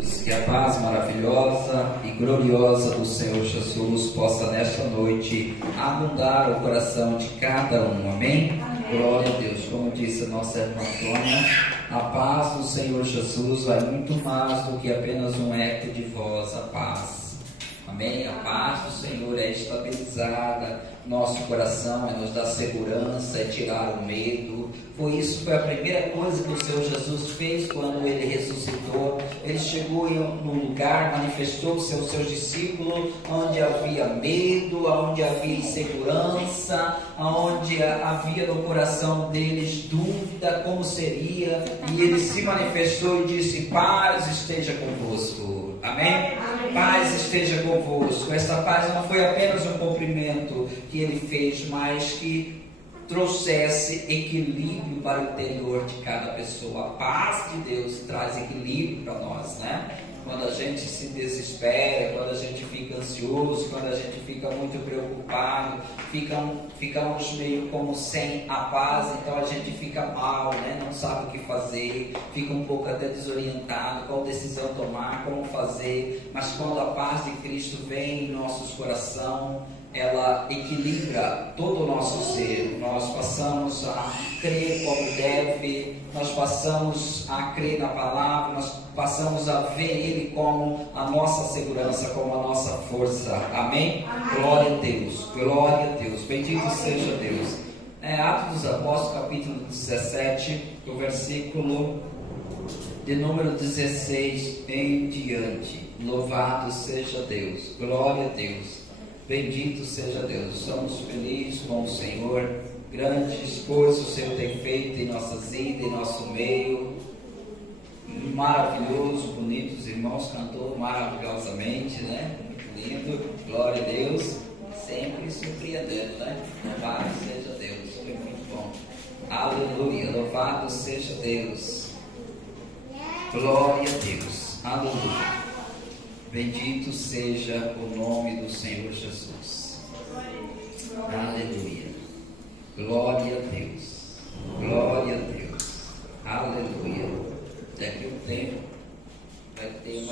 Que a paz maravilhosa e gloriosa do Senhor Jesus possa nesta noite abundar o coração de cada um, amém? Glória a Deus. Como disse a nossa irmã Antônia, a paz do Senhor Jesus vai muito mais do que apenas um eco de voz, a paz, amém? A paz do Senhor é estabilizada nosso coração, é nos dar segurança, é tirar o medo. Foi a primeira coisa que o Senhor Jesus fez quando Ele ressuscitou. Ele chegou num lugar, manifestou-se aos seus discípulos, onde havia medo, onde havia insegurança, onde havia no coração deles dúvida como seria, e Ele se manifestou e disse: paz esteja convosco, amém? Paz esteja convosco. Essa paz não foi apenas um cumprimento que Ele fez, mas que trouxesse equilíbrio para o interior de cada pessoa. A paz de Deus traz equilíbrio para nós, né? Quando a gente se desespera, quando a gente fica ansioso, quando a gente fica muito preocupado, ficamos meio como sem a paz, então a gente fica mal, né? Não sabe o que fazer, fica um pouco até desorientado, qual decisão tomar, como fazer. Mas quando a paz de Cristo vem em nossos corações, ela equilibra todo o nosso ser. Nós passamos a crer como deve, nós passamos a crer na palavra, nós passamos a ver Ele como a nossa segurança, como a nossa força, amém? Glória a Deus, glória a Deus, bendito seja Deus. Atos dos Apóstolos, capítulo 17, o versículo de número 16 em diante. Louvado seja Deus, glória a Deus. Bendito seja Deus. Estamos felizes com o Senhor. Grandes coisas o Senhor tem feito em nossas vidas, em nosso meio. Maravilhoso, bonito. Os irmãos cantou maravilhosamente, né? Muito lindo. Glória a Deus. Sempre surpreendendo, né? Louvado seja Deus. Foi muito bom. Aleluia. Louvado seja Deus. Glória a Deus. Aleluia. Bendito seja o nome do Senhor Jesus. Aleluia. Glória a Deus. Glória a Deus. Aleluia. Daqui a um tempo vai ter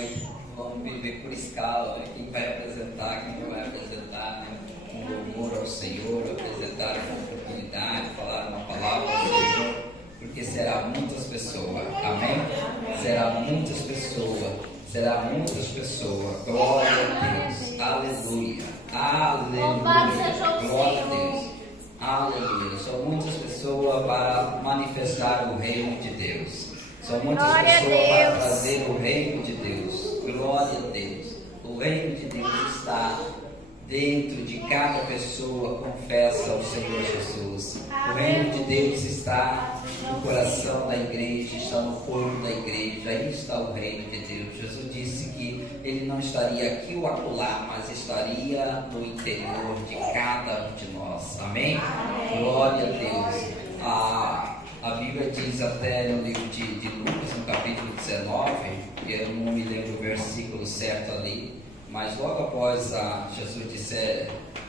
vamos viver por escala, né? Quem vai apresentar, quem não vai apresentar, né? Um louvor ao Senhor, apresentar uma oportunidade, falar uma palavra ao Senhor, porque será muitas pessoas, amém? Será muitas pessoas. Será muitas pessoas. Glória a Deus. Aleluia. Aleluia. Glória a Deus. Aleluia. São muitas pessoas para manifestar o reino de Deus. São muitas pessoas para trazer o reino de Deus. Glória a Deus. O reino de Deus está dentro de cada pessoa, confessa ao Senhor Jesus. O reino de Deus está no coração da igreja, está no corpo da igreja. Aí está o reino de Deus. Jesus disse que Ele não estaria aqui ou acolá, mas estaria no interior de cada um de nós. Amém? Glória a Deus. A Bíblia diz até no livro de Lucas, no capítulo 19, que eu não me lembro o versículo certo ali, mas logo após Jesus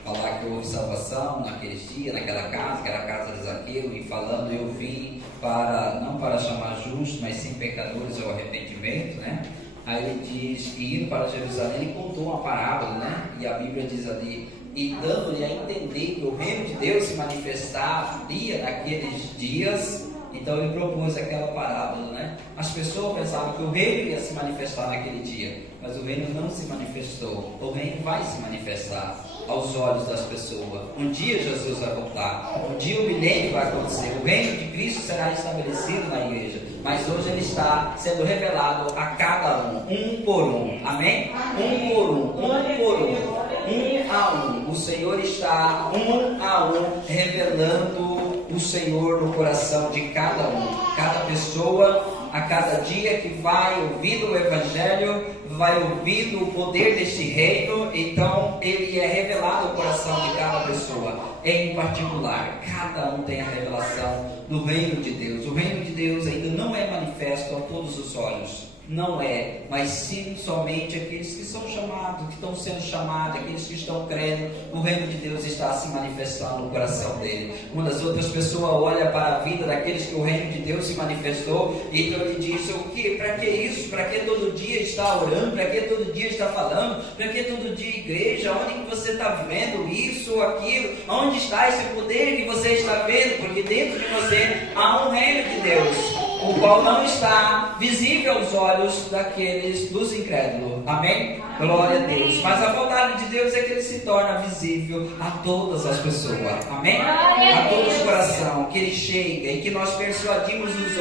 falar que houve salvação naqueles dias, naquela casa, que era a casa de Zaqueu, e falando: eu vim não para chamar justos, mas sim pecadores ao arrependimento, né? Aí ele diz, e indo para Jerusalém, ele contou uma parábola, né? E a Bíblia diz ali, e dando-lhe a entender que o reino de Deus se manifestaria naqueles dias. Então ele propôs aquela parábola, né? As pessoas pensavam que o reino ia se manifestar naquele dia, mas o reino não se manifestou. O reino vai se manifestar aos olhos das pessoas. Um dia Jesus vai voltar, um dia o milênio vai acontecer, o reino de Cristo será estabelecido na igreja, mas hoje ele está sendo revelado a cada um por um, amém? Um por um, um a um. O Senhor está um a um revelando o Senhor no coração de cada um, cada pessoa. A cada dia que vai ouvindo o Evangelho, vai ouvindo o poder deste reino, então ele é revelado no coração de cada pessoa, em particular. Cada um tem a revelação do reino de Deus. O reino de Deus ainda não é manifesto a todos os olhos, Não é, mas sim somente aqueles que são chamados, que estão sendo chamados, aqueles que estão crendo, o reino de Deus está se manifestando no coração dele. Uma das outras pessoas olha para a vida daqueles que o reino de Deus se manifestou, e então ele diz: o que? Para que isso? Para que todo dia está orando? Para que todo dia está falando? Para que todo dia igreja? Onde que você está vendo isso ou aquilo? Onde está esse poder que você está vendo? Porque dentro de você há um reino de Deus, o qual não está visível aos olhos dos incrédulos. Amém? Glória a Deus. Mas a vontade de Deus é que ele se torna visível a todas as pessoas. Amém? A todos os coração, que ele chega e que nós persuadimos os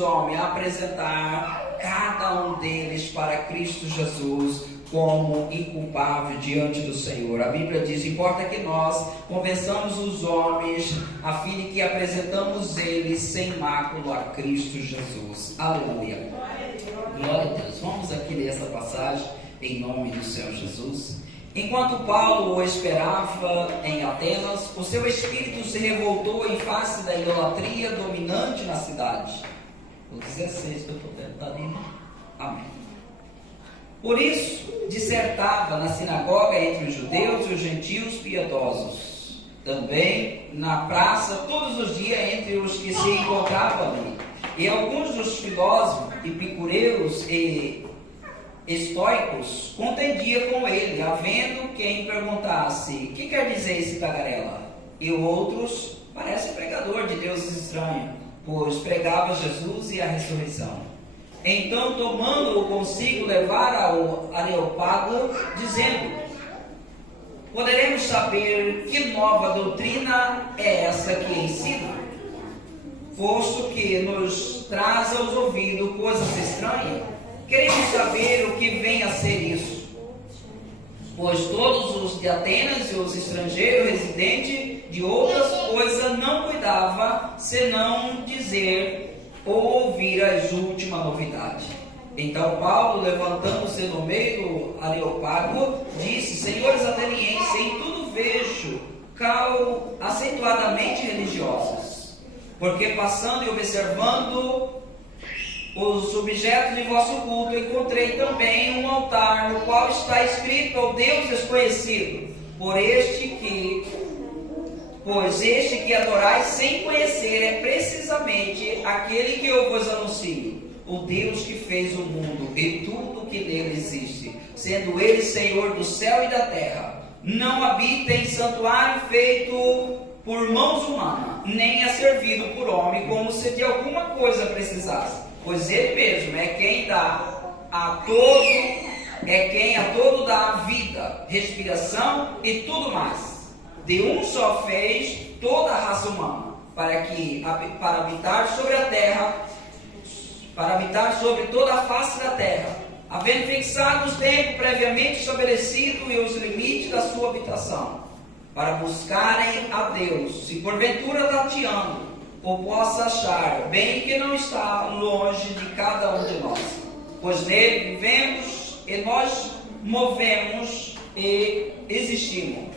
homens a apresentar cada um deles para Cristo Jesus como inculpável diante do Senhor. A Bíblia diz: importa que nós convençamos os homens, a fim de que apresentamos eles sem mácula a Cristo Jesus. Aleluia. Glória a Deus. Vamos aqui ler essa passagem em nome do Senhor Jesus. Enquanto Paulo o esperava em Atenas, o seu espírito se revoltou em face da idolatria dominante na cidade. O 16 que eu estou vendo, está ali. Amém. Por isso, dissertava na sinagoga entre os judeus e os gentios piedosos, também na praça todos os dias entre os que se encontravam ali. E alguns dos filósofos, epicureus e estoicos contendiam com ele, havendo quem perguntasse: que quer dizer esse tagarela? E outros: parece pregador de deuses estranhos, pois pregava Jesus e a ressurreição. Então, tomando-o consigo, levaram ao Areópago, dizendo: poderemos saber que nova doutrina é essa que ensina, posto que nos traz aos ouvidos coisas estranhas? Queremos saber o que vem a ser isso. Pois todos os de Atenas e os estrangeiros residentes de outras coisas não cuidavam, senão dizer ou ouvir as últimas novidades. Então Paulo, levantando-se no meio do Areópago, disse: senhores atenienses, em tudo vejo acentuadamente religiosos, porque passando e observando os objetos de vosso culto, encontrei também um altar, no qual está escrito ao Deus desconhecido, pois este que adorais sem conhecer é precisamente aquele que eu vos anuncio, o Deus que fez o mundo e tudo que nele existe, sendo ele Senhor do céu e da terra. Não habita em santuário feito por mãos humanas, nem é servido por homem, como se de alguma coisa precisasse, pois ele mesmo é quem a todo dá vida, respiração e tudo mais. De um só fez toda a raça humana, para habitar sobre a terra, para habitar sobre toda a face da terra, havendo fixado os tempos previamente estabelecidos e os limites da sua habitação, para buscarem a Deus, se porventura tateando, ou possa achar bem que não está longe de cada um de nós, pois nele vivemos e nós movemos e existimos,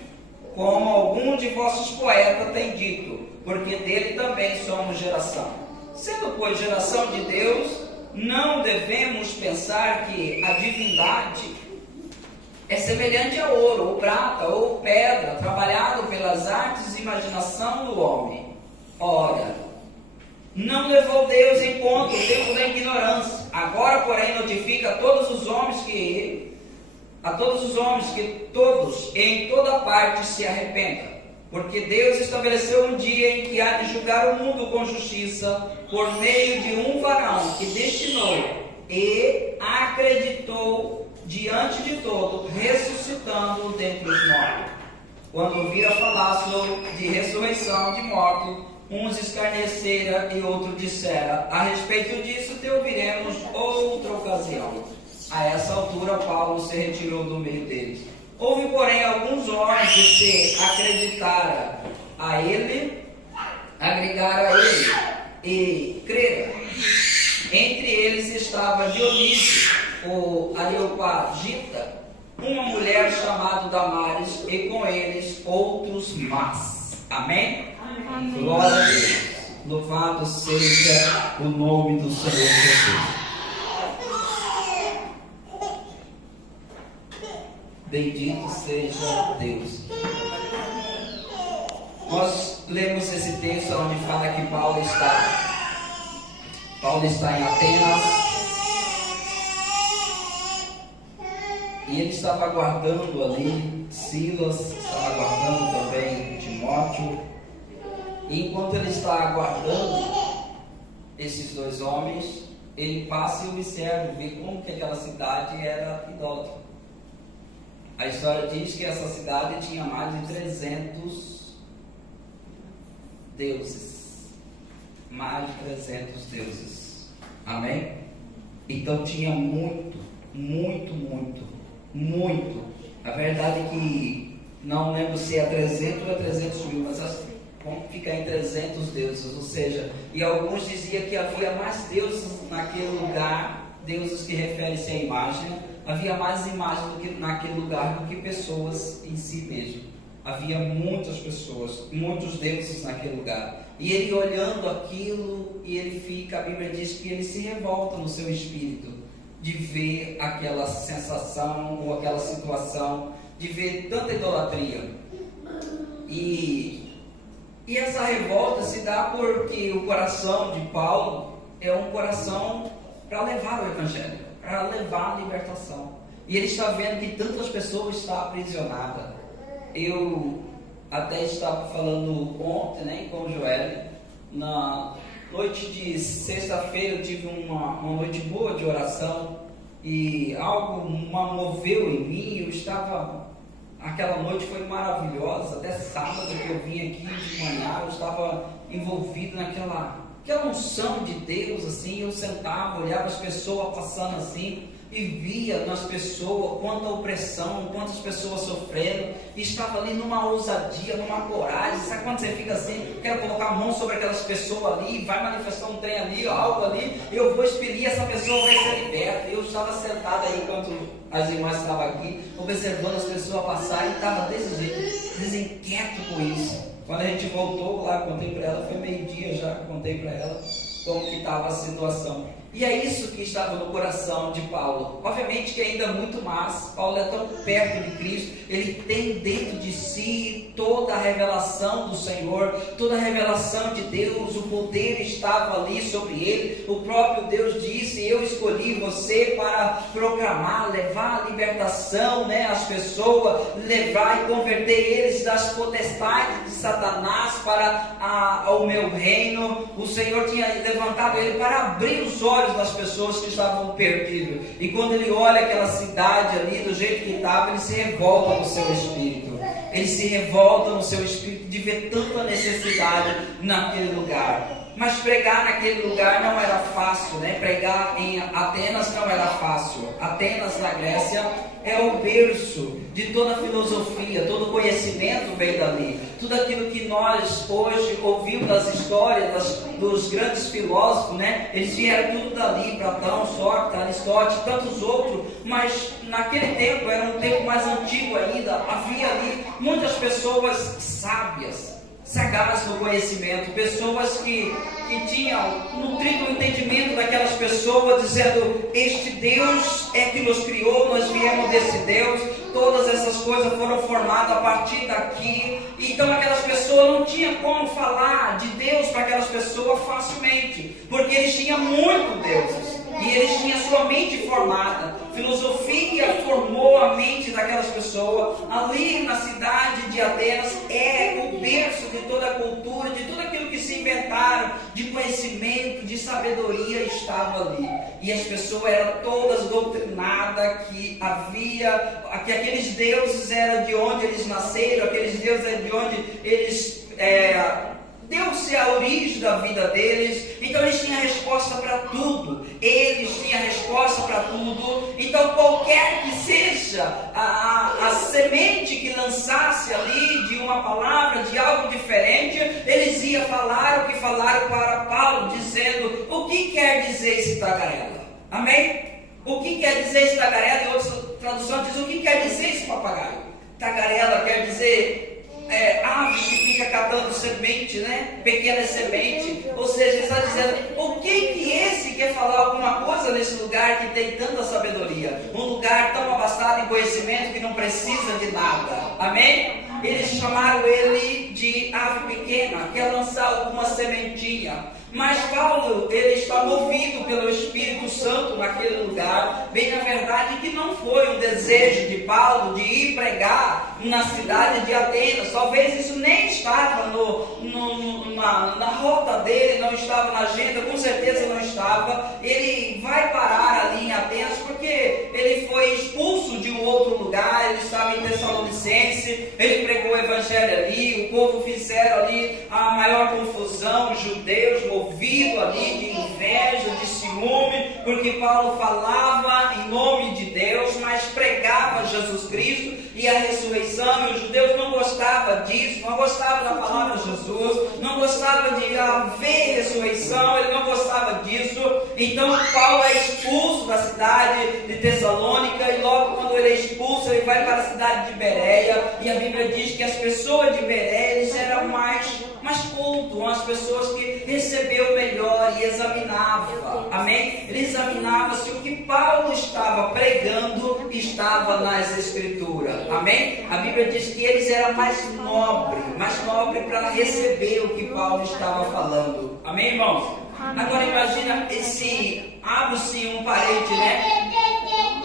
como algum de vossos poetas tem dito, porque dele também somos geração. Sendo, pois, geração de Deus, não devemos pensar que a divindade é semelhante a ouro, ou prata, ou pedra, trabalhado pelas artes e imaginação do homem. Ora, não levou Deus em conta o tempo da ignorância. Agora, porém, notifica a todos os homens que todos em toda parte se arrependam, porque Deus estabeleceu um dia em que há de julgar o mundo com justiça, por meio de um varão que destinou e acreditou diante de todo, ressuscitando dentre os mortos. Quando ouvira falar de ressurreição de mortos, uns escarneceram e outros disseram: a respeito disso te ouviremos outra ocasião. A essa altura Paulo se retirou do meio deles. Houve, porém, alguns homens que se agregaram a ele e creram. Entre eles estava Dionísio, o Areopagita, uma mulher chamada Damaris, e com eles outros mais. Amém? Amém. Glória a Deus. Louvado seja o nome do Senhor Jesus. Bendito seja Deus. Nós lemos esse texto onde fala que Paulo está em Atenas e ele estava aguardando ali, Silas estava aguardando também Timóteo, e enquanto ele está aguardando esses dois homens, ele passa e observa, vê como que aquela cidade era idólatra. A história diz que essa cidade tinha mais de 300 deuses. Mais de 300 deuses. Amém? Então tinha muito. A verdade é que não lembro se é 300 ou 300 mil, mas vamos ficar em 300 deuses. Ou seja, e alguns diziam que havia mais deuses naquele lugar, deuses que referem-se à imagem. Havia mais imagens naquele lugar do que pessoas em si mesmo. Havia muitas pessoas, muitos deuses naquele lugar. E ele olhando aquilo, e ele fica, a Bíblia diz que ele se revolta no seu espírito de ver aquela sensação ou aquela situação, de ver tanta idolatria. E essa revolta se dá porque o coração de Paulo é um coração para levar o Evangelho, para levar a libertação. E ele está vendo que tantas pessoas estão aprisionadas. Eu até estava falando ontem, com o Joel, na noite de sexta-feira eu tive uma noite boa de oração e algo moveu em mim. Aquela noite foi maravilhosa. Até sábado que eu vim aqui de manhã, eu estava envolvido naquela unção de Deus, assim. Eu sentava, olhava as pessoas passando assim, e via nas pessoas quanta opressão, quantas pessoas sofrendo, e estava ali numa ousadia, numa coragem. Sabe quando você fica assim, quero colocar a mão sobre aquelas pessoas ali, vai manifestar um trem ali, algo ali, eu vou expelir, essa pessoa vai ser liberta. Eu estava sentado aí enquanto as irmãs estavam aqui, observando as pessoas passarem, e estava desse jeito, desinquieto com isso. Quando a gente voltou lá, contei para ela, foi meio-dia já, contei para ela como que estava a situação. E é isso que estava no coração de Paulo. Obviamente que ainda muito mais, Paulo é tão perto de Cristo, ele tem dentro de si toda a revelação do Senhor, toda a revelação de Deus, o poder estava ali sobre ele. O próprio Deus disse: eu escolhi você para proclamar, levar a libertação, às pessoas, levar e converter eles das potestades de Satanás para o meu reino. O Senhor tinha levantado ele para abrir os olhos das pessoas que estavam perdidas. E quando ele olha aquela cidade ali do jeito que estava, ele se revolta no seu espírito. Ele se revolta no seu espírito de ver tanta necessidade naquele lugar. Mas pregar naquele lugar não era fácil, Pregar em Atenas não era fácil. Atenas, na Grécia, é o berço de toda a filosofia, todo o conhecimento veio dali. Tudo aquilo que nós hoje ouvimos das histórias dos grandes filósofos, eles vieram tudo dali, Platão, Sócrates, Aristóteles, tantos outros. Mas naquele tempo, era um tempo mais antigo ainda, havia ali muitas pessoas sábias, sagazes no conhecimento, pessoas que tinham nutrido o entendimento daquelas pessoas, dizendo: este Deus é que nos criou, nós viemos desse Deus, todas essas coisas foram formadas a partir daqui. Então aquelas pessoas não tinham como falar de Deus para aquelas pessoas facilmente, porque eles tinham muitos deuses, e eles tinham sua mente formada. Filosofia formou a mente daquelas pessoas. Ali na cidade de Atenas é o berço de toda a cultura, de tudo aquilo que se inventaram, de conhecimento, de sabedoria, estava ali. E as pessoas eram todas doutrinadas que aqueles deuses eram de onde eles nasceram, aqueles deuses eram de onde eles deu-se a origem da vida deles. Então eles tinham resposta para tudo. Eles tinham resposta para tudo. Então qualquer que seja a semente que lançasse ali de uma palavra, de algo diferente, eles iam falar o que falaram para Paulo, dizendo: o que quer dizer esse tagarela? Amém? O que quer dizer esse tagarela? Em outra tradução diz: o que quer dizer esse papagaio? Tagarela quer dizer ave que fica catando semente, né? Pequena semente. Ou seja, ele está dizendo, o que esse quer falar alguma coisa nesse lugar que tem tanta sabedoria? Um lugar tão abastado em conhecimento que não precisa de nada. Amém? Eles chamaram ele de ave pequena, quer lançar alguma sementinha. Mas Paulo, ele está movido pelo Espírito Santo naquele lugar. Bem, na verdade, que não foi um desejo de Paulo de ir pregar na cidade de Atenas. Talvez isso nem estava na rota dele, não estava na agenda, com certeza não estava. Ele vai parar ali em Atenas porque ele foi expulso de um outro lugar, ele estava em Tessalonicense, ele pregou o evangelho ali, o povo fizeram ali a maior confusão, os judeus movido ali de inveja, de ciúme, porque Paulo falava em nome de Deus, mas pregava Jesus Cristo e a ressurreição, e os judeus não gostavam disso, não gostavam da palavra Jesus, não gostavam de haver ressurreição, ele não gostava disso. Então Paulo é expulso da cidade de Tessalônica, e logo quando ele é expulso, ele vai para a cidade de Bereia, e a Bíblia diz que as pessoas de Bereia, eles eram mais culto, as pessoas que receberam melhor e examinavam, amém? Ele examinava se o que Paulo estava pregando estava nas Escrituras, amém? A Bíblia diz que eles eram mais nobres para receber o que Paulo estava falando, amém, irmãos? Agora imagina abre-se um parede, né?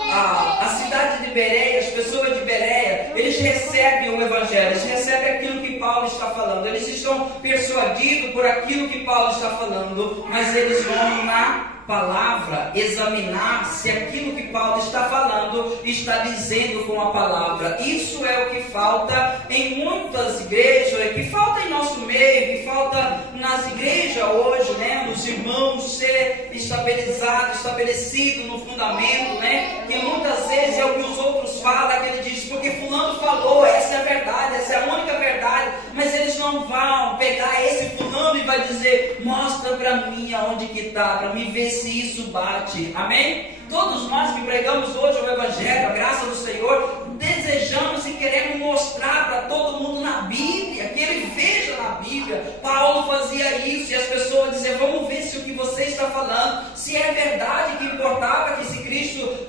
A cidade de Bereia, as pessoas de Bereia, eles recebem o Evangelho, eles recebem aquilo que Paulo está falando, eles estão persuadidos por aquilo que Paulo está falando, mas eles vão na palavra examinar se aquilo que Paulo está falando está dizendo com a palavra. Isso é o que falta em muitas igrejas, é que falta em nosso meio, que falta nas igrejas hoje, né? Os irmãos ser estabelecido no fundamento, né? Que muitas vezes é o que os outros falam, que ele diz, porque fulano falou, essa é a verdade, essa é a única verdade, mas eles não vão pegar esse fulano e vai dizer, mostra para mim aonde que está, para mim ver se isso bate, amém? Todos nós que pregamos hoje o Evangelho, a graça do Senhor, desejamos e queremos mostrar para todo mundo na Bíblia, que ele veja na Bíblia. Paulo fazia isso, e as pessoas diziam, vamos ver se o que você está falando, se é verdade que importava que esse Cristo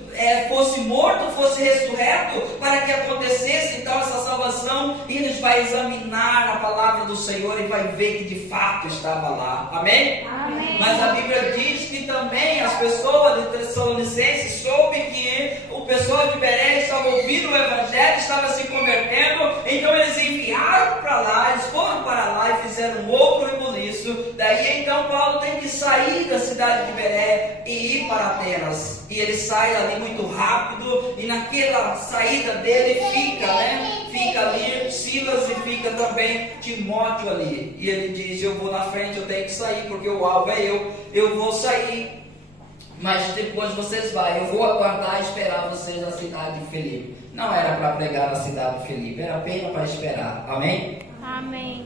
fosse morto, fosse ressurreto, para que acontecesse então essa salvação, e eles vão examinar a palavra do Senhor e vai ver que de fato estava lá, amém? Amém. Mas a Bíblia diz que também as pessoas de Tessalonicenses soube que o pessoal de Bereia estava ouvindo o Evangelho, estava se convertendo, então eles enviaram para lá, eles foram para lá e fizeram um outro rebuliço. Daí então Paulo tem que sair da cidade de Bereia e ir para Atenas, e ele sai ali muito rápido, e naquela saída dele fica ali Silas e fica também Timóteo ali, e ele diz, eu vou na frente, eu tenho que sair, porque o alvo é eu vou sair, mas depois vocês vão, eu vou aguardar e esperar vocês na cidade de Filipe. Não era para pregar na cidade de Filipe, era apenas para esperar, amém? Amém.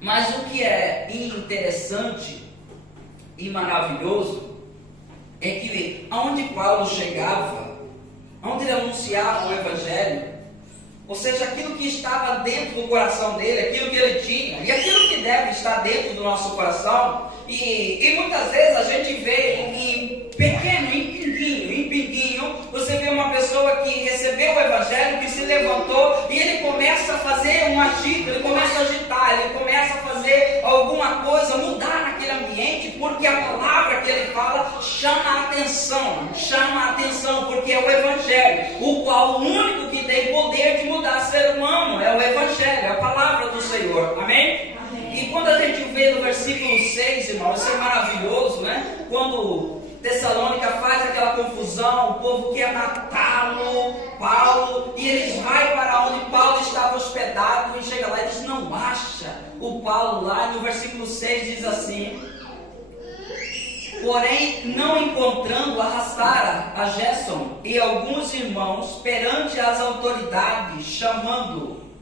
Mas o que é interessante e maravilhoso é que aonde Paulo chegava, onde ele anunciava o Evangelho, ou seja, aquilo que estava dentro do coração dele, aquilo que ele tinha, e aquilo que deve estar dentro do nosso coração, e muitas vezes a gente vê em pequeno, em pinguinho, você vê uma pessoa que recebeu o Evangelho, que se levantou, e ele começa a fazer um agito, ele começa a agitar, ele começa a fazer alguma coisa, mudar naquele ambiente, porque a palavra que ele fala chama a atenção, porque é o Evangelho, o qual o único que tem poder de mudar ser humano é o Evangelho, é a palavra do Senhor, amém? E quando a gente vê no versículo 6, irmão, isso é maravilhoso, né? Quando Tessalônica faz aquela confusão, o povo quer matá-lo, Paulo, e eles vão para onde Paulo estava hospedado, e chega lá e eles não acham o Paulo lá, e no versículo 6 diz assim, porém, não encontrando, arrastaram a Gesson e alguns irmãos perante as autoridades,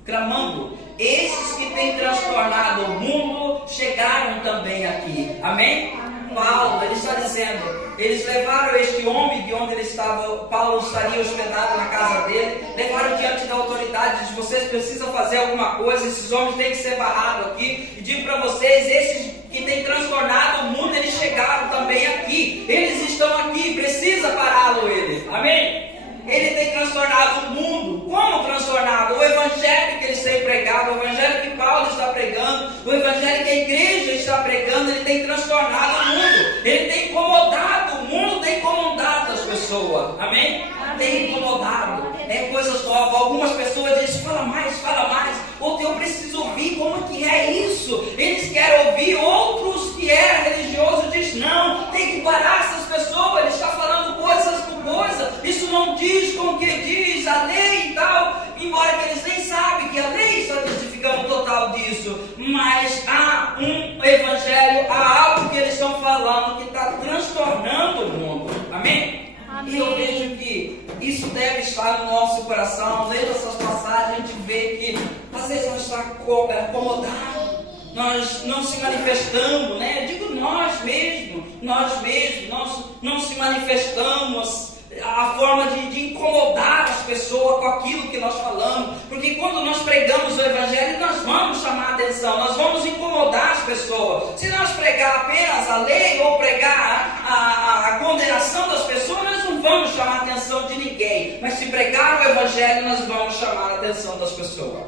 clamando, esses que têm transtornado o mundo chegaram também aqui, amém? Paulo, ele está dizendo, eles levaram este homem de onde ele estava, Paulo estaria hospedado na casa dele, levaram diante da autoridade, diz, vocês precisam fazer alguma coisa, esses homens têm que ser barrados aqui, e digo para vocês, esses que têm transtornado o mundo, eles chegaram também aqui, eles estão aqui, precisa pará-lo ele, amém? Ele tem transtornado o mundo. Como transtornado? O evangelho que eles têm pregado, o evangelho que Paulo está pregando, o evangelho que a igreja está pregando, ele tem transtornado o mundo. Ele tem incomodado o mundo, tem incomodado as pessoas. Amém? Tem incomodado. É coisas novas. Algumas pessoas dizem, fala mais. Ou eu preciso ouvir, como que é isso? Eles querem ouvir, outros que é religioso diz não, tem que parar essas pessoas, ele está falando coisas por coisa, isso não diz com o que diz a lei e tal, embora que eles nem sabem que a lei está testificando total disso, mas há um evangelho, há algo que eles estão falando que está transtornando o mundo, amém? Amém. E eu vejo que isso deve estar no nosso coração. Lendo essas passagens, a gente vê que às vezes nós estamos acomodados, nós não se manifestamos, né? Eu digo nós mesmos, nós não se manifestamos a forma de incomodar as pessoas com aquilo que nós falamos, porque quando nós pregamos o evangelho, nós vamos chamar a atenção, nós vamos incomodar as pessoas. Se nós pregar apenas a lei ou pregar a condenação das pessoas, nós não vamos chamar a atenção de ninguém, mas se pregar o evangelho, nós vamos chamar a atenção das pessoas.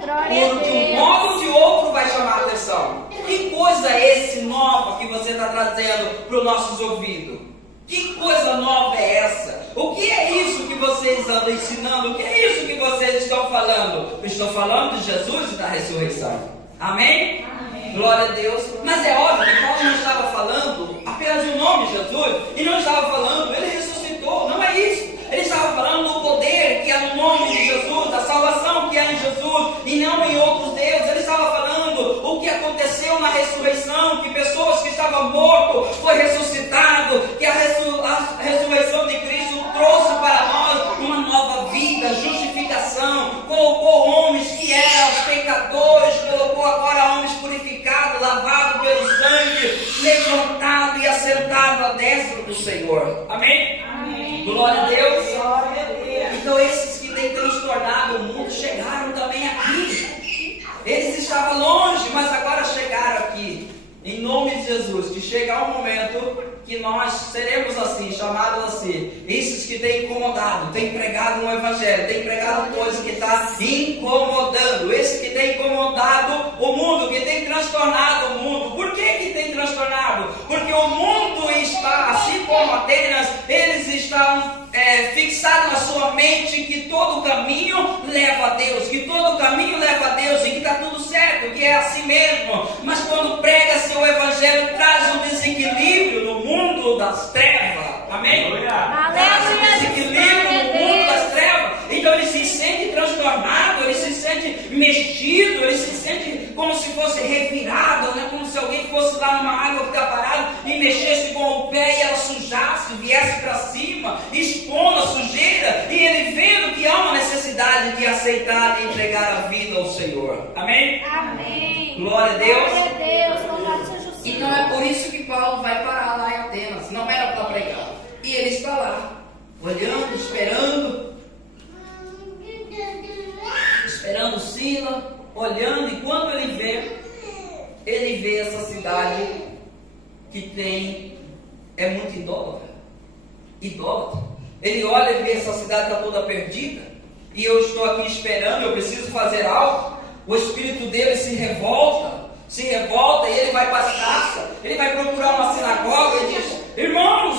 Porque um modo ou de outro vai chamar a atenção. Que coisa é esse nova que você está trazendo para os nossos ouvidos? Que coisa nova é essa? O que é isso que vocês andam ensinando? O que é isso que vocês estão falando? Eu estou falando de Jesus e da ressurreição. Amém? Amém. Glória a Deus. Mas é óbvio que Paulo não estava falando apenas o nome de Jesus. E não estava falando, ele ressuscitou. Não é isso. Ele estava falando do poder que é no nome de Jesus, da salvação que é em Jesus e não em outros deuses. Ele estava falando o que aconteceu na ressurreição, que pessoas que estavam mortas foi ressuscitado, que a ressurreição de Cristo trouxe para nós uma nova vida, justificação, colocou homens que eram pecadores, colocou agora homens purificados, lavados pelo sangue, levantado e assentado à destra do Senhor. Amém? Amém. Glória a Deus. Glória a Deus. Então esses que têm transtornado o mundo chegaram também aqui. Eles estavam longe, mas agora chegaram aqui. Em nome de Jesus, que chegar um momento que nós seremos assim, chamados assim. Esses que têm incomodado, têm pregado um evangelho, têm pregado coisa que está incomodando. Esse que tem incomodado o mundo, que tem transtornado o mundo. Por que tem transtornado? Porque o mundo está, assim como Atenas, eles estão fixados na sua mente que todo caminho leva a Deus, que todo caminho leva a Deus e que está tudo certo, que é assim mesmo. Mas quando prega-se o evangelho, traz um desequilíbrio no mundo das trevas. Amém? Traz um desequilíbrio no mundo das trevas. Então ele se sente transtornado, ele se sente mexido, ele se sente como se fosse revirado, né? Como se alguém fosse lá numa água que está parada e mexesse com o pé e ela sujasse, viesse para cima, expondo a sujeira, e ele vendo que há uma necessidade de aceitar e entregar a vida ao Senhor. Amém? Amém. Glória a Deus. Glória a Deus. Louvado seja o Senhor. Então é por isso que Paulo vai parar lá em Atenas. Não era para pregar. E ele está lá, olhando, esperando Sila, olhando, e quando ele vê essa cidade que é muito idólatra. Ele olha e vê essa cidade está toda perdida, e eu estou aqui esperando, eu preciso fazer algo. O espírito dele se revolta, e ele vai para as praças, ele vai procurar uma sinagoga e diz: irmãos,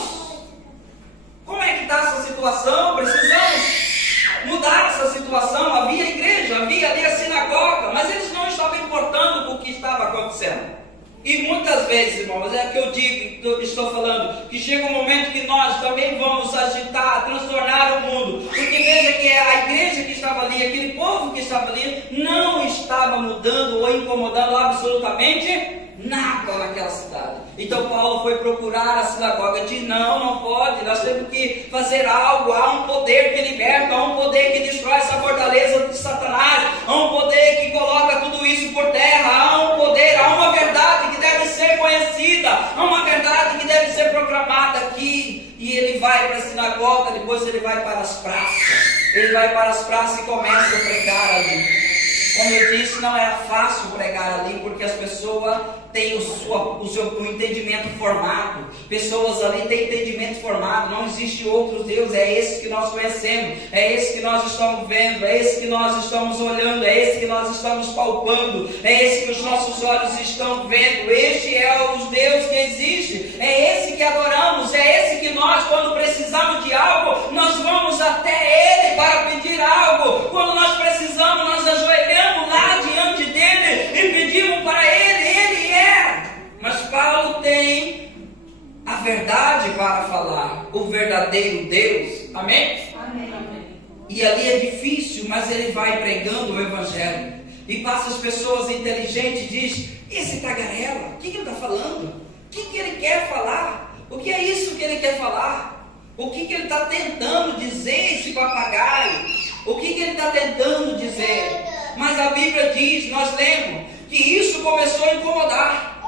como é que está essa situação? Precisamos mudar essa situação. Havia igreja, havia ali a sinagoga, mas eles não estavam importando com o que estava acontecendo. E muitas vezes, irmãos, é que eu digo, eu estou falando, que chega um momento que nós também vamos agitar, transtornar o mundo. Porque veja que a igreja que estava ali, aquele povo que estava ali, não estava mudando ou incomodando absolutamente nada naquela cidade. Então Paulo foi procurar a sinagoga e disse: não pode, nós temos que fazer algo. Há um poder que liberta, há um poder que destrói essa fortaleza de Satanás, há um poder que coloca tudo isso por terra, há um poder, há uma verdade que deve ser conhecida. vida, há uma verdade que deve ser proclamada aqui. E ele vai para a sinagoga, depois ele vai para as praças. Ele vai para as praças e começa a pregar ali. Como eu disse, não era fácil pregar ali, porque as pessoas têm o entendimento formado. Pessoas ali têm entendimento formado. Não existe outro Deus, é esse que nós conhecemos, é esse que nós estamos vendo, é esse que nós estamos olhando, é esse que nós estamos palpando, é esse que os nossos olhos estão vendo. Este é o Deus que existe, é esse que adoramos, é esse que nós, quando precisamos de algo, nós vamos até Ele para pedir algo. Quando nós precisamos, nós ajoelhamos lá diante dele e pedimos para Ele. Ele é. Mas Paulo tem a verdade para falar, o verdadeiro Deus. Amém? Amém. E ali é difícil, mas ele vai pregando o Evangelho. E passa as pessoas inteligentes e diz: esse tagarela, o que ele está falando? O que ele quer falar? O que é isso que ele quer falar? O que ele está tentando dizer, esse papagaio? O que ele está tentando dizer? Mas a Bíblia diz, nós lemos, que isso começou a incomodar.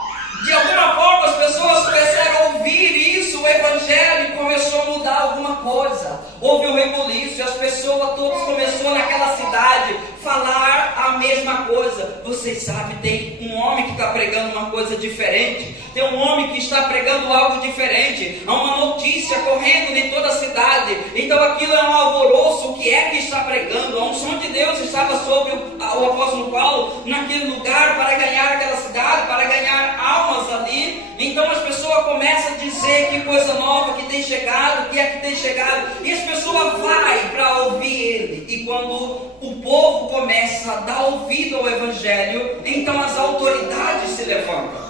De alguma forma as pessoas começaram a ouvir isso, o Evangelho, e começou a mudar alguma coisa. Houve um rebuliço, e as pessoas todas começaram naquela cidade falar a mesma coisa. Vocês sabem, tem um homem que está pregando uma coisa diferente. Tem um homem que está pregando algo diferente. Há uma notícia correndo em toda a cidade. Então aquilo é um alvoroço. O que é que está pregando? A unção de Deus estava sobre o apóstolo Paulo naquele lugar para ganhar aquela cidade, para ganhar almas ali. Então as pessoas começam a dizer que coisa nova que tem chegado, que é que tem chegado. E as pessoas vão para ouvir ele. E quando o povo começa a dar ouvido ao Evangelho, então as autoridades se levantam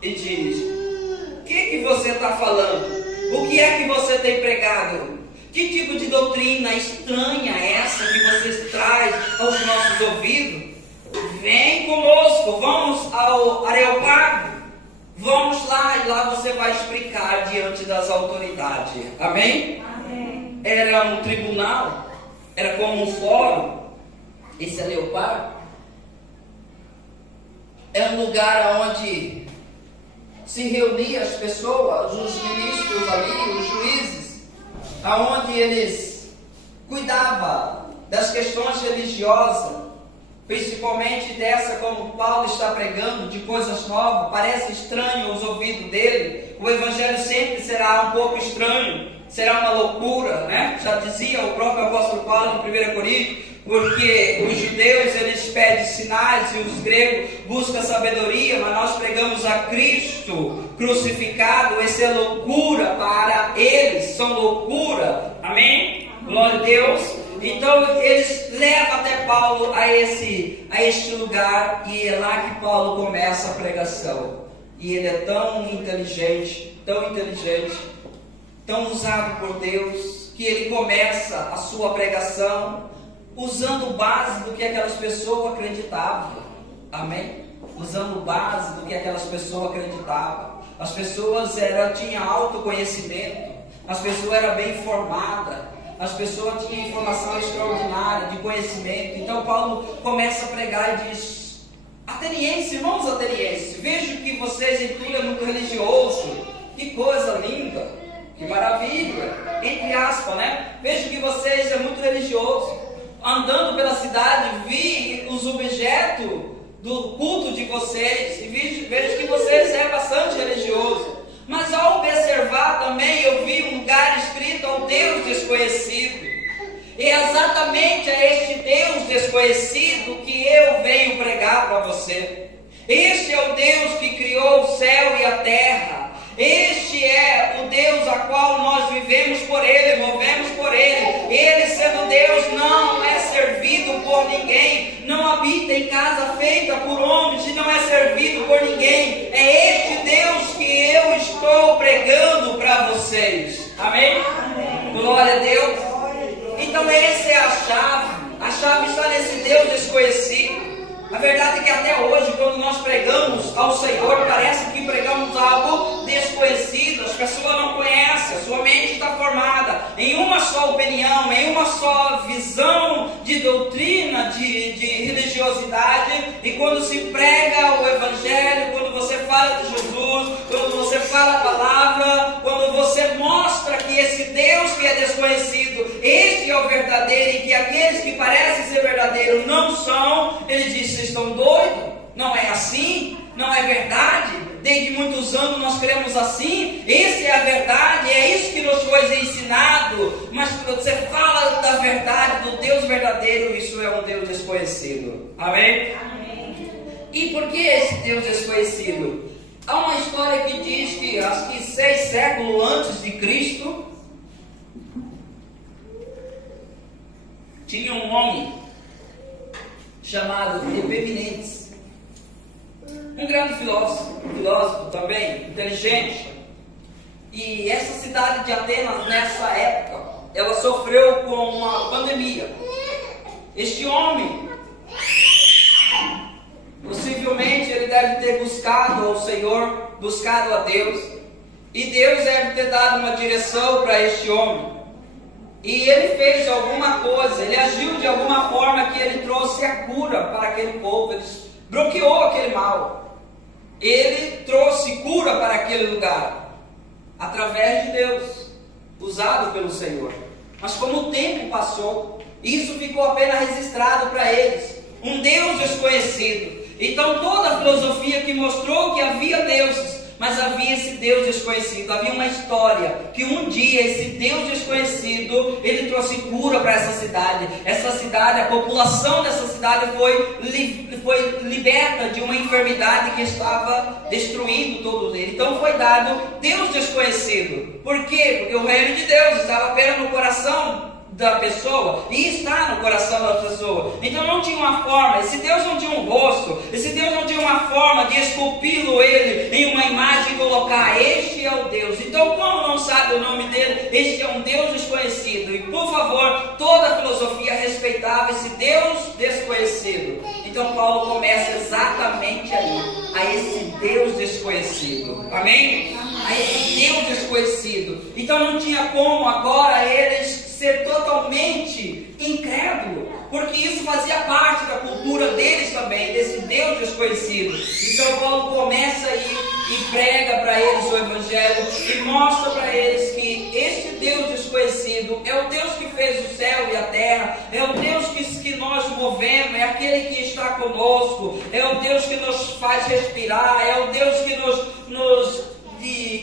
e diz: o que você está falando? O que é que você tem pregado? Que tipo de doutrina estranha é essa que você traz aos nossos ouvidos? Vem conosco, vamos ao Areópago, vamos lá, e lá você vai explicar diante das autoridades. Amém? Amém. Era um tribunal, era como um fórum. Esse Areópago é um lugar onde se reuniam as pessoas, os ministros ali, os juízes, aonde eles cuidavam das questões religiosas, principalmente dessa, como Paulo está pregando, de coisas novas. Parece estranho aos ouvidos dele. O Evangelho sempre será um pouco estranho, será uma loucura, né? Já dizia o próprio apóstolo Paulo em 1 Coríntios, porque os judeus eles pedem sinais e os gregos buscam sabedoria, mas nós pregamos a Cristo crucificado. Isso é loucura para eles, são loucura. Amém? Glória a Deus. Então eles levam até Paulo a este lugar, e é lá que Paulo começa a pregação. E ele é tão inteligente, tão usado por Deus, que ele começa a sua pregação usando base do que aquelas pessoas acreditavam. Amém? Usando base do que aquelas pessoas acreditavam. As pessoas tinham autoconhecimento, as pessoas eram bem informadas, as pessoas tinham informação extraordinária de conhecimento. Então Paulo começa a pregar e diz: atenienses, irmãos atenienses, vejo que vocês em tudo é muito religioso. Que coisa linda, que maravilha, entre aspas, né? Vejo que vocês é muito religioso. Andando pela cidade, vi os objetos do culto de vocês e vejo que vocês é bastante religioso. Mas ao observar também, eu vi um lugar escrito ao Deus desconhecido. E é exatamente a este Deus desconhecido que eu venho pregar para você. Este é o Deus que criou o céu e a terra. Este é o Deus a qual nós vivemos por Ele, movemos por Ele. Ele, sendo Deus, não é servido por ninguém, não habita em casa feita por homens e não é servido por ninguém. É este Deus que eu estou pregando para vocês. Amém? Amém. Glória a Deus. Então essa é a chave está nesse Deus desconhecido. A verdade é que até hoje, quando nós pregamos ao Senhor, parece que pregamos algo desconhecido. As pessoas não conhecem, a sua mente está formada em uma só opinião, em uma só visão de doutrina, de religiosidade. E quando se prega o Evangelho, quando você fala de Jesus, quando você fala a palavra, quando você mostra que esse Deus que é desconhecido, este é o verdadeiro, e que aqueles que parecem ser verdadeiros não são, ele diz: vocês estão doidos? Não é assim? Não é verdade? Desde muitos anos nós cremos assim. Essa é a verdade, é isso que nos foi ensinado. Mas quando você fala da verdade, do Deus verdadeiro, isso é um Deus desconhecido. Amém? Amém. E por que esse Deus desconhecido? Há uma história que diz que, acho que 6 séculos antes de Cristo, tinha um homem chamado Epimenides, um grande filósofo também, inteligente. E essa cidade de Atenas, nessa época, ela sofreu com uma pandemia. Este homem, possivelmente ele deve ter buscado ao Senhor, buscado a Deus, e Deus deve ter dado uma direção para este homem. E ele fez alguma coisa, ele agiu de alguma forma que ele trouxe a cura para aquele povo, ele bloqueou aquele mal. Ele trouxe cura para aquele lugar, através de Deus, usado pelo Senhor. Mas como o tempo passou, isso ficou apenas registrado para eles, um Deus desconhecido. Então toda a filosofia que mostrou que havia deuses, mas havia esse Deus desconhecido, havia uma história, que um dia esse Deus desconhecido, ele trouxe cura para essa cidade. Essa cidade, a população dessa cidade foi liberta de uma enfermidade que estava destruindo todos eles. Então foi dado Deus desconhecido. Por quê? Porque o reino de Deus estava apenas no coração da pessoa, e está no coração da pessoa. Então não tinha uma forma, esse Deus não tinha um rosto, esse Deus não tinha uma forma de esculpi-lo ele em uma imagem e colocar: este é o Deus. Então, como não sabe o nome dele, este é um Deus desconhecido. E por favor, toda a filosofia respeitava esse Deus desconhecido. Então Paulo começa exatamente aí, a esse Deus desconhecido. Amém? A esse Deus desconhecido. Então não tinha como agora eles ser totalmente incrédulo, porque isso fazia parte da cultura deles também, desse Deus desconhecido. Então Paulo começa aí e prega para eles o Evangelho e mostra para eles que este Deus desconhecido é o Deus que fez o céu e a terra, é o Deus que nós movemos, é aquele que está conosco, é o Deus que nos faz respirar, é o Deus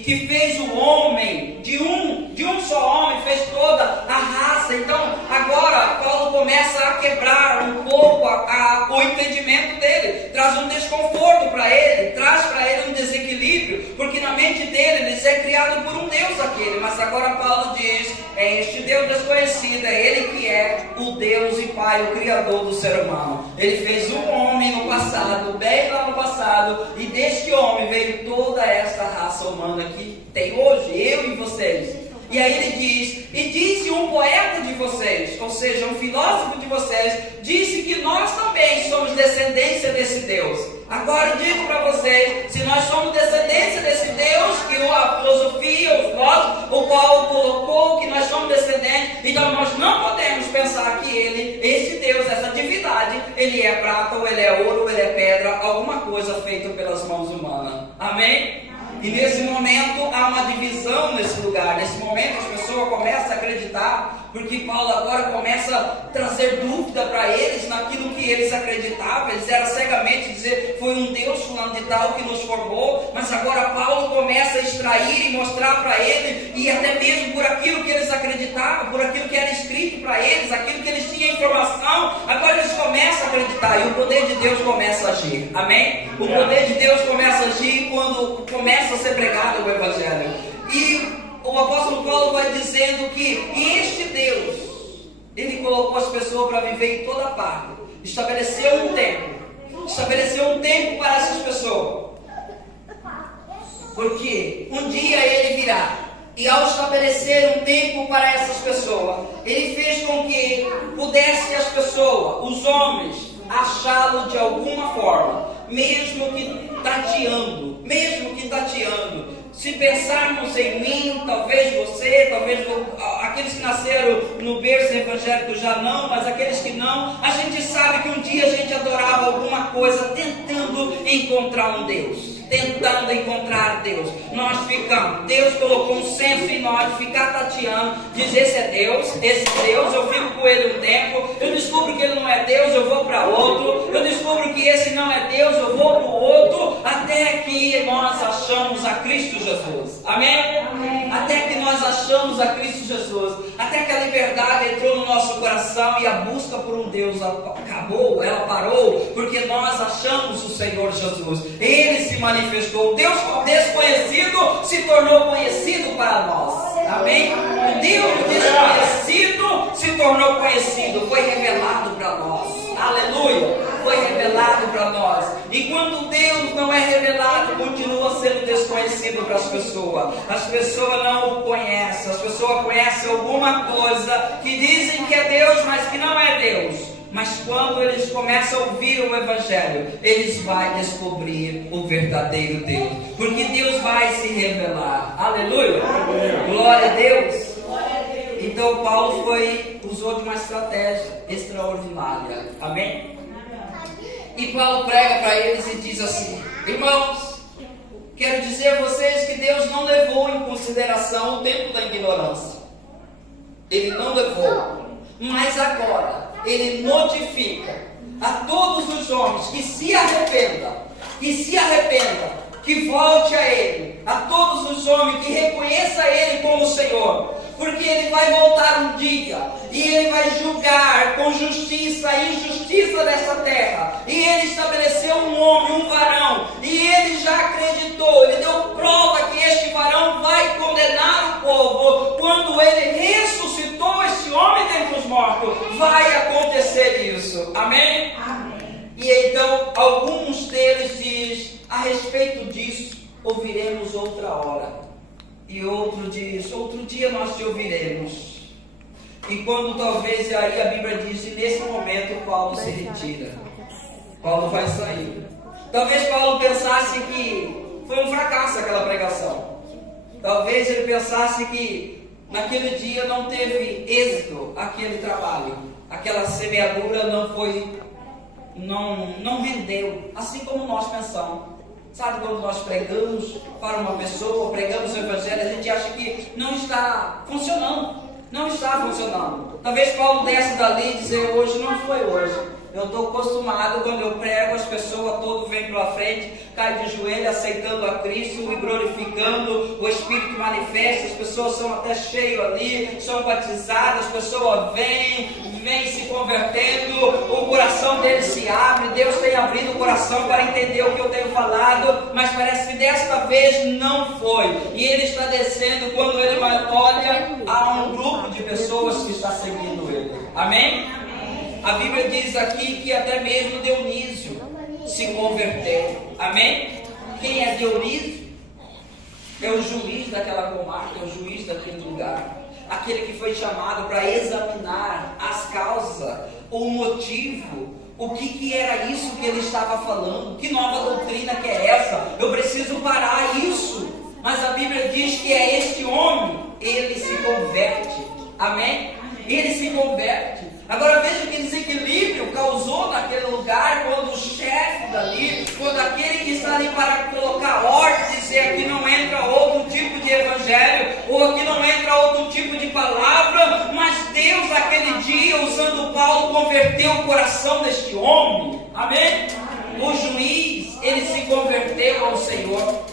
que fez o homem, de um só homem, fez toda a raça. Então, agora, Paulo começa a quebrar um pouco o entendimento dele, traz um desconforto para ele, traz para ele um desequilíbrio, porque na mente dele, ele é criado por um Deus aquele, mas agora Paulo diz: é este Deus desconhecido, é ele que é o Deus e Pai, o Criador do ser humano. Ele fez um homem no passado, bem lá no passado, e deste homem veio toda esta raça humana que tem hoje, eu e vocês. E aí ele diz: e disse um poeta de vocês, ou seja, um filósofo de vocês, disse que nós também somos descendência desse Deus. Agora eu digo para vocês, se nós somos descendência desse Deus, que a filosofia, o filósofo, o qual colocou que nós somos descendentes, então nós não podemos pensar que esse Deus, essa divindade, ele é prata, ou ele é ouro, ou ele é pedra, alguma coisa feita pelas mãos humanas. Amém? E nesse momento há uma divisão nesse lugar. Nesse momento as pessoas começam a acreditar, porque Paulo agora começa a trazer dúvida para eles naquilo que eles acreditavam. Eles eram cegamente dizer: foi um Deus fulano de tal que nos formou. Mas agora Paulo começa a extrair e mostrar para eles, e até mesmo por aquilo que eles acreditavam, por aquilo que era escrito para eles, aquilo que eles tinham informação, agora eles começam a acreditar, e o poder de Deus começa a agir. Amém? O poder de Deus começa a agir quando começa a ser pregado o Evangelho. E o apóstolo Paulo vai dizendo que este Deus, ele colocou as pessoas para viver em toda parte, estabeleceu um tempo para essas pessoas, porque um dia ele virá, e ao estabelecer um tempo para essas pessoas, ele fez com que pudesse as pessoas, os homens, achá-lo de alguma forma, mesmo que tateando. Se pensarmos em mim, talvez você, talvez aqueles que nasceram no berço evangélico já não, mas aqueles que não, a gente sabe que um dia a gente adorava alguma coisa tentando encontrar um Deus. tentando encontrar Deus. Nós ficamos, Deus colocou um senso em nós de ficar tateando, dizer esse é Deus, esse Deus, eu fico com ele um tempo, eu descubro que ele não é Deus, eu vou para outro, eu descubro que esse não é Deus, eu vou para o outro, até que nós achamos a Cristo Jesus. Amém? Amém? Até que nós achamos a Cristo Jesus, até que a liberdade entrou no nosso coração e a busca por um Deus acabou, ela parou, porque nós achamos o Senhor Jesus. Ele se manifestou. O Deus desconhecido se tornou conhecido para nós. Amém? O Deus desconhecido se tornou conhecido, foi revelado para nós. Aleluia! Foi revelado para nós. E quando Deus não é revelado, continua sendo desconhecido para as pessoas. As pessoas não o conhecem. As pessoas conhecem alguma coisa que dizem que é Deus, mas que não é Deus. Mas quando eles começam a ouvir o Evangelho, eles vão descobrir o verdadeiro Deus. Porque Deus vai se revelar. Aleluia! Glória a Deus! Então Paulo usou de uma estratégia extraordinária. Amém? E Paulo prega para eles e diz assim: irmãos, quero dizer a vocês que Deus não levou em consideração o tempo da ignorância. Ele não levou. Mas agora, Ele notifica a todos os homens que se arrependam, que volte a Ele, a todos os homens que reconheçam Ele como Senhor, porque Ele vai voltar um dia, e Ele vai julgar com justiça a injustiça dessa terra, e Ele estabeleceu um homem, um varão, e Ele já acreditou, Ele deu prova que este varão vai condenar o povo. Quando Ele ressuscitou este homem dentre os mortos, vai acontecer isso. Amém? Amém. E então alguns deles dizem: a respeito disso ouviremos outra hora. E outro diz: outro dia nós te ouviremos. E quando talvez, aí a Bíblia diz, e nesse momento Paulo se retira. Paulo vai sair. Talvez Paulo pensasse que foi um fracasso aquela pregação. Talvez ele pensasse que naquele dia não teve êxito aquele trabalho. Aquela semeadura não rendeu. Assim como nós pensamos. Sabe, quando nós pregamos para uma pessoa, pregamos o Evangelho, a gente acha que não está funcionando. Não está funcionando. Talvez Paulo desce dali e dizer: hoje não foi hoje. Eu estou acostumado, quando eu prego, as pessoas todas vêm para frente, caem de joelho, aceitando a Cristo e glorificando, o Espírito manifesta, as pessoas são até cheias ali, são batizadas, as pessoas vêm se convertendo, o coração deles se abre, Deus tem abrido o coração para entender o que eu tenho falado, mas parece que desta vez não foi. E ele está descendo, quando ele olha, há um grupo de pessoas que está seguindo ele. Amém? A Bíblia diz aqui que até mesmo Dionísio se converteu. Amém? Quem é Dionísio? É o juiz daquela comarca, é o juiz daquele lugar. Aquele que foi chamado para examinar as causas, o motivo, o que era isso que ele estava falando, que nova doutrina que é essa, eu preciso parar isso. Mas a Bíblia diz que é este homem, ele se converte. Amém? Ele se converte. Agora veja que desequilíbrio causou naquele lugar, quando o chefe dali, quando aquele que está ali para colocar ordem, dizer aqui não entra outro tipo de evangelho, ou aqui não entra outro tipo de palavra, mas Deus naquele dia, usando Paulo, converteu o coração deste homem. Amém? O juiz, ele se converteu ao Senhor.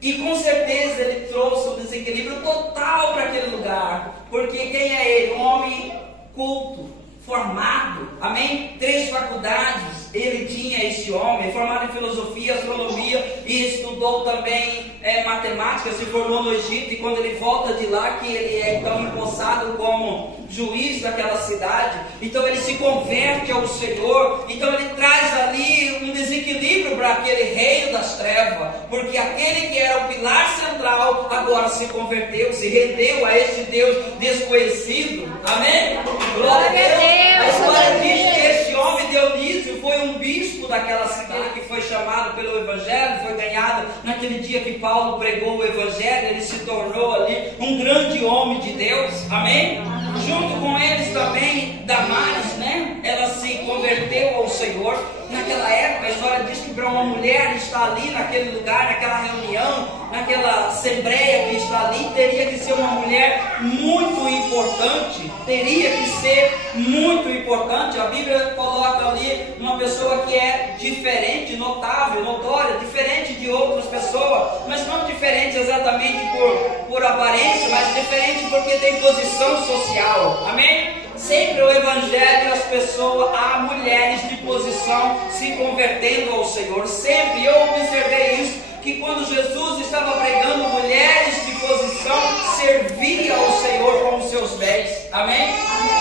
E com certeza ele trouxe um desequilíbrio total para aquele lugar. Porque quem é ele? Um homem culto, formado, amém? 3 faculdades ele tinha, esse homem, formado em filosofia, astronomia, e estudou também matemática, se formou no Egito, e quando ele volta de lá, que ele é então empossado como juiz daquela cidade, então ele se converte ao Senhor, então ele traz ali um desequilíbrio para aquele reino das trevas, porque aquele que era o pilar central, agora se converteu, se rendeu a este Deus desconhecido. Amém? Glória a Deus. A história diz que este homem, Dionísio, foi um bispo daquela cidade que foi chamado pelo Evangelho, foi ganhado naquele dia que Paulo pregou o Evangelho, ele se tornou ali um grande homem de Deus. Amém? Junto com eles vemos também Damares, né? Ela se converteu ao Senhor. Naquela época, a história diz que para uma mulher estar ali naquele lugar, naquela reunião, naquela assembleia que está ali, teria que ser uma mulher muito importante. Teria que ser muito importante. A Bíblia coloca ali uma pessoa que é diferente, notável, notória, diferente de outras pessoas, mas não diferente exatamente por aparência, mas diferente porque tem posição social. Amém? Sempre o Evangelho, as pessoas, há mulheres de posição se convertendo ao Senhor. Sempre eu observei isso, que quando Jesus estava pregando, mulheres de posição serviam ao Senhor com seus bens. Amém?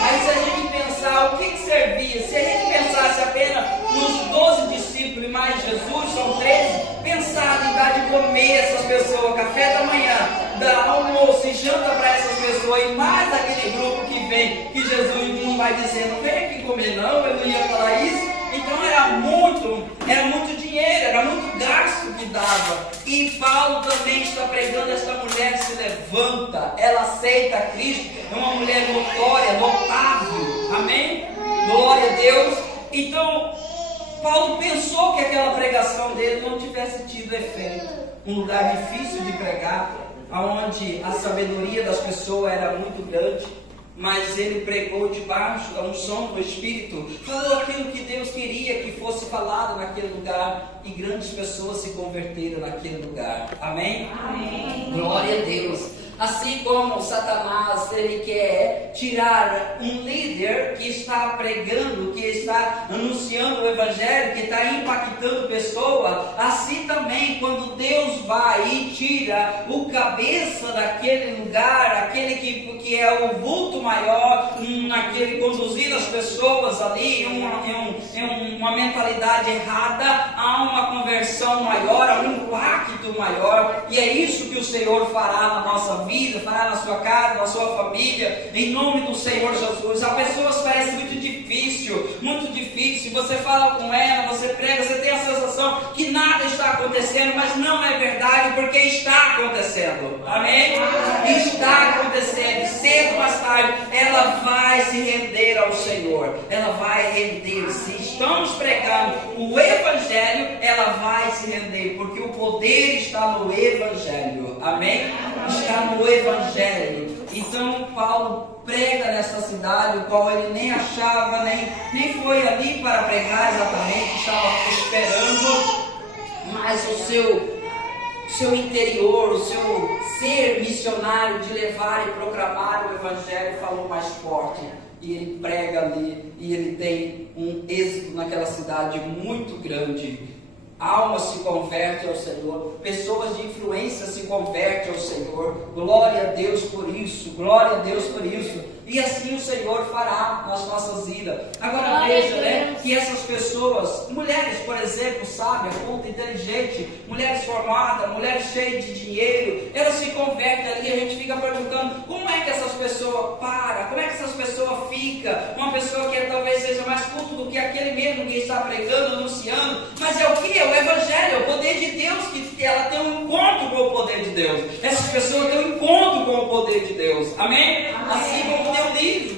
Aí se a gente pensar o que servia, se a gente pensasse apenas nos 12 discípulos e mais Jesus, são 13, pensar em dar de comer essas pessoas, café da manhã, dar almoço e janta para essas pessoas, e mais aquele grupo que vem, que Jesus não vai dizendo, vem aqui comer não, eu não ia falar isso. Então era muito dinheiro, era muito gasto que dava. E Paulo também está pregando, esta mulher se levanta, ela aceita Cristo, é uma mulher notória, notável. Amém? Glória a Deus. Então, Paulo pensou que aquela pregação dele não tivesse tido efeito. Um lugar difícil de pregar, onde a sabedoria das pessoas era muito grande, mas ele pregou debaixo da unção do Espírito, falou aquilo que Deus queria que fosse falado naquele lugar, e grandes pessoas se converteram naquele lugar. Amém? Amém. Glória a Deus. Assim como Satanás, ele quer tirar um líder que está pregando, que está anunciando o Evangelho, que está impactando pessoas, assim também quando Deus vai e tira o cabeça daquele lugar, aquele que é o vulto maior, aquele conduzir as pessoas ali em uma mentalidade errada, há uma conversão maior, há um impacto maior, e é isso que o Senhor fará na nossa vida, fará na sua casa, na sua família, em nome do Senhor Jesus. A pessoas parece muito difícil, você fala com ela, você prega, você tem a sensação que nada está acontecendo, mas não é verdade, porque está acontecendo. Amém? Está acontecendo, cedo ou mais tarde, ela vai se render ao Senhor, ela vai render. Se estamos pregando o Evangelho, ela vai se render, porque o poder está no Evangelho. Amém? Está no Evangelho. Então Paulo prega nessa cidade, o qual ele nem achava, nem foi ali para pregar exatamente, estava esperando, mas o seu interior, o seu ser missionário de levar e proclamar o Evangelho falou mais forte. E ele prega ali, e ele tem um êxito naquela cidade muito grande. Almas se convertem ao Senhor, pessoas de influência se convertem ao Senhor. Glória a Deus por isso, glória a Deus por isso. E assim o Senhor fará nas nossas vidas. Agora veja, que essas pessoas, mulheres, por exemplo, sábias, culta, inteligente, mulheres formadas, mulheres cheias de dinheiro, elas se convertem ali, a gente fica perguntando, como é que essas pessoas param? Como é que essas pessoas ficam? Uma pessoa que talvez seja mais culta do que aquele mesmo que está pregando, anunciando, mas é o que? É o Evangelho, é o poder de Deus, que ela tem um encontro com o poder de Deus. Essas pessoas têm um encontro com o poder de Deus. Amém? Assim como Deus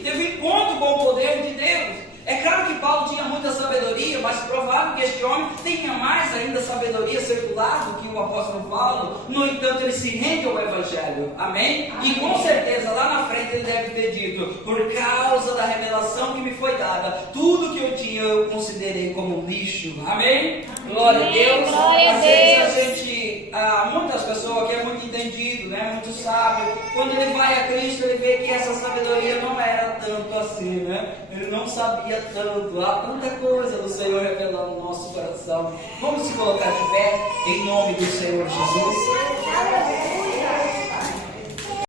teve um encontro com o poder de Deus. É claro que Paulo tinha muita sabedoria, mas provável que este homem tenha mais ainda sabedoria secular do que o apóstolo Paulo. No entanto, ele se rende ao Evangelho. Amém? E com certeza lá na frente ele deve ter dito, por causa da revelação que me foi dada, tudo que eu tinha eu considerei como lixo. Amém? Glória a Deus. Glória a Às vezes Deus. a gente, muitas pessoas que é muito entendido, né, muito sábio, quando ele vai a Cristo, ele vê que essa sabedoria não era tanto assim, né? Ele não sabia tanto, há tanta coisa do Senhor revelando no nosso coração. Vamos se colocar de pé em nome do Senhor Jesus.